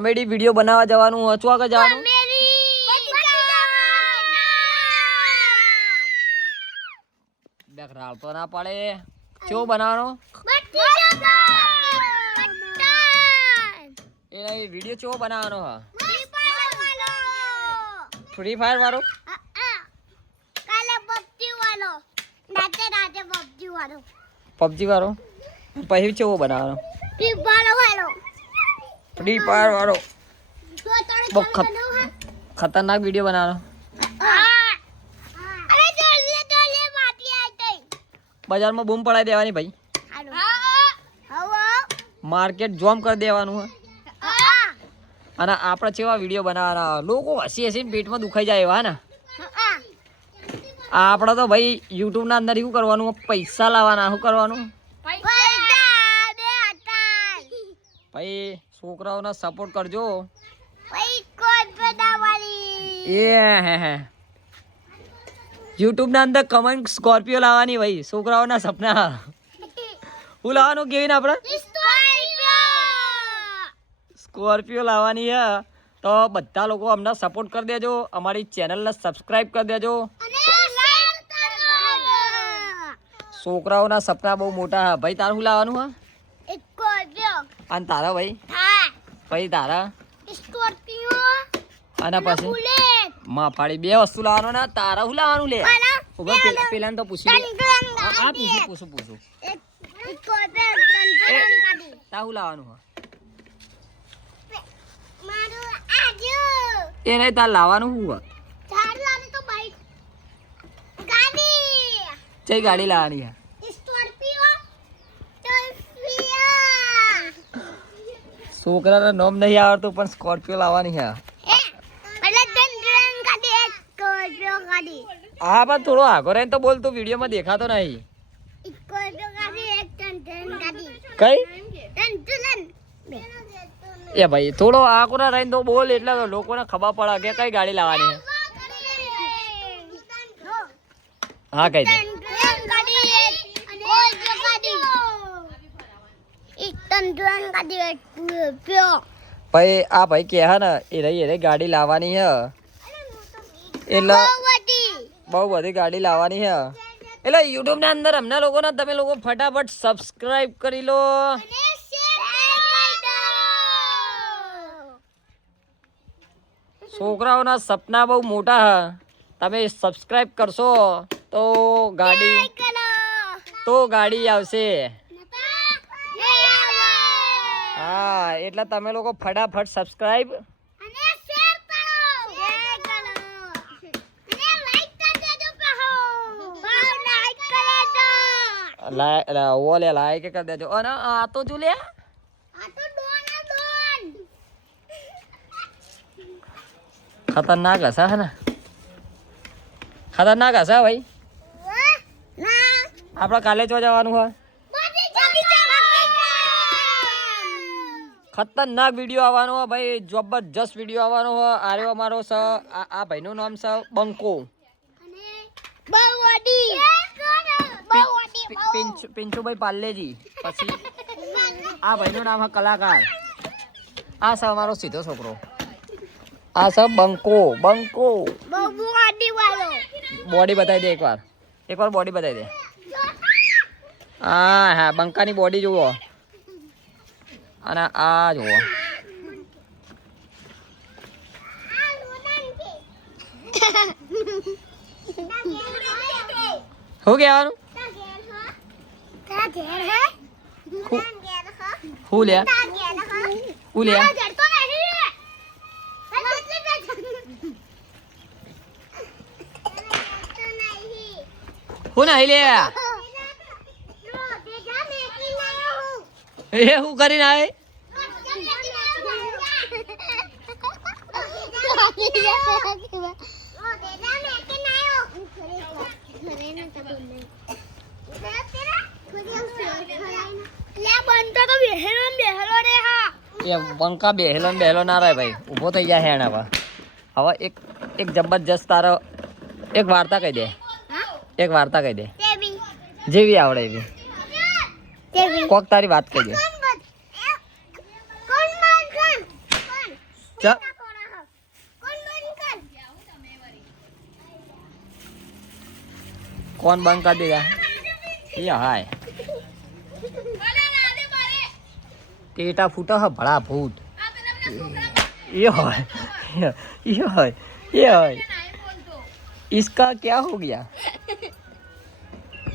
Comedy video બનાવવા જવાનું હતું આગળ જવાનું. બેક રાળતો ના પાડે. કેવો બનાવવાનો? એ વીડિયો કેવો બનાવવાનો હા? ફ્રી ફાયર વાળો? પબજી વાળો. પછી કેવો બનાવવાનો? ફ્રી ફાયર વાળો. બહુ ખત- ખતરનાક વીડિયો બનાવવાનો. બજારમાં બૂમ પડાવી દેવાની ભાઈ. માર્કેટ જોમ કરી દેવાનું હોય અને આપણે જેવા વીડિયો બનાવવાના? લોકો હસી હસીને પેટમાં દુખાઈ જાય એવા ને. આપણે તો ભાઈ યુટ્યુબના અંદર શું કરવાનું પૈસા લાવવાના. શું કરવાનું? ભાઈ છોકરાઓને સપોર્ટ કરજો. એ હે હે યુટ્યુબના અંદર કમેન્ટ સ્કોર્પિયો લાવવાની ભાઈ છોકરાઓના સપના. શું લાવવાનું કેવીને આપણે? સ્કોર્પિયો લાવવાની હે. તો બધા લોકો અમને સપોર્ટ કરી દેજો અમારી ચેનલને સબસ્ક્રાઇબ કરી દેજો. છોકરાઓના સપના બહુ મોટા હે. ભાઈ તારું શું લાવવાનું હા? અને તારા ભાઈ? ભાઈ તારા? અને પછી? માં ફાડી બે વસ્તુ લાવવાનું ને તારા શું લાવવાનું લે? ઊભા પેલા તો પૂછી લે. આ પૂછું પૂછું પૂછું. તા શું લાવવાનું હા એ નહીં તાર લાવવાનું હું હે ચઈ ગાડી લાવવાની હે છોકરાને નોમ નહીં આવડતું પણ સ્કોર્પિયો લાવવાની છે હા પણ થોડો આગો રહીને તો બોલ તું વિડીયોમાં દેખાતો નહીં. કઈ? એ ભાઈ થોડો આગો રહીને તો બોલ એટલે લોકોને ખબર પડે કે કઈ ગાડી લાવવાની હા કઈ દે. ભાઈ આ ભાઈ કે હે ને એ રહી એ ગાડી લાવવાની હે. એટલે બહુ બધી. ગાડી લાવવાની હે. એટલે યુટ્યુબ ના અંદર અમને લોકોને તમે લોકો ફટાફટ સબસ્ક્રાઇબ કરી લો. છોકરાઓના સપના બહુ મોટા હે. તમે સબસ્ક્રાઇબ કરશો તો ગાડી તો ગાડી આવશે. હા એટલે તમે લોકો ફટાફટ સબસ્ક્રાઇબ ઓલે લાઈક કરી દેજો. અને આ તો જો લે. ખતરનાક હશે હે ને? ખતરનાક હશે ભાઈ. આપણે કાલે જો જવાનું હોય. ખતરનાક વીડિયો આવવાનો હોય ભાઈ જબરજસ્ત વીડિયો આવવાનો હોય આર્યો અમારો સ આ ભાઈનું નામ છે બંકો. પિંચ- પિંચુભાઈ પાલ્લેજી પછી આ ભાઈનું નામ છે કલાકાર. આ છે અમારો સીધો છોકરો. આ છે બંકો. બંકો. બોડી બતાવી દે એકવાર. એકવાર બોડી બતાવી દે. હા હા બંકાની બોડી જુઓ. અને આ જુઓ શું કહેવાનું શું લે શું લે શું નહીં લે એ શું કરીને આવે? એ બંકા બેહેલો ને બેહેલો ના રહે ભાઈ. ઊભો થઈ જાય હેણ હવે. હવે એક એક જબરજસ્ત તારો એક વાર્તા કહી દે. એક વાર્તા કહી દે. જેવી આવડે એવી. કોક તારી વાત કહી દે ચ કોણ બંધ કરી દીધા એ હાય ટેટા ફૂટા હ ભડા ભૂત ये है ये है ये है इसका क्या हो गया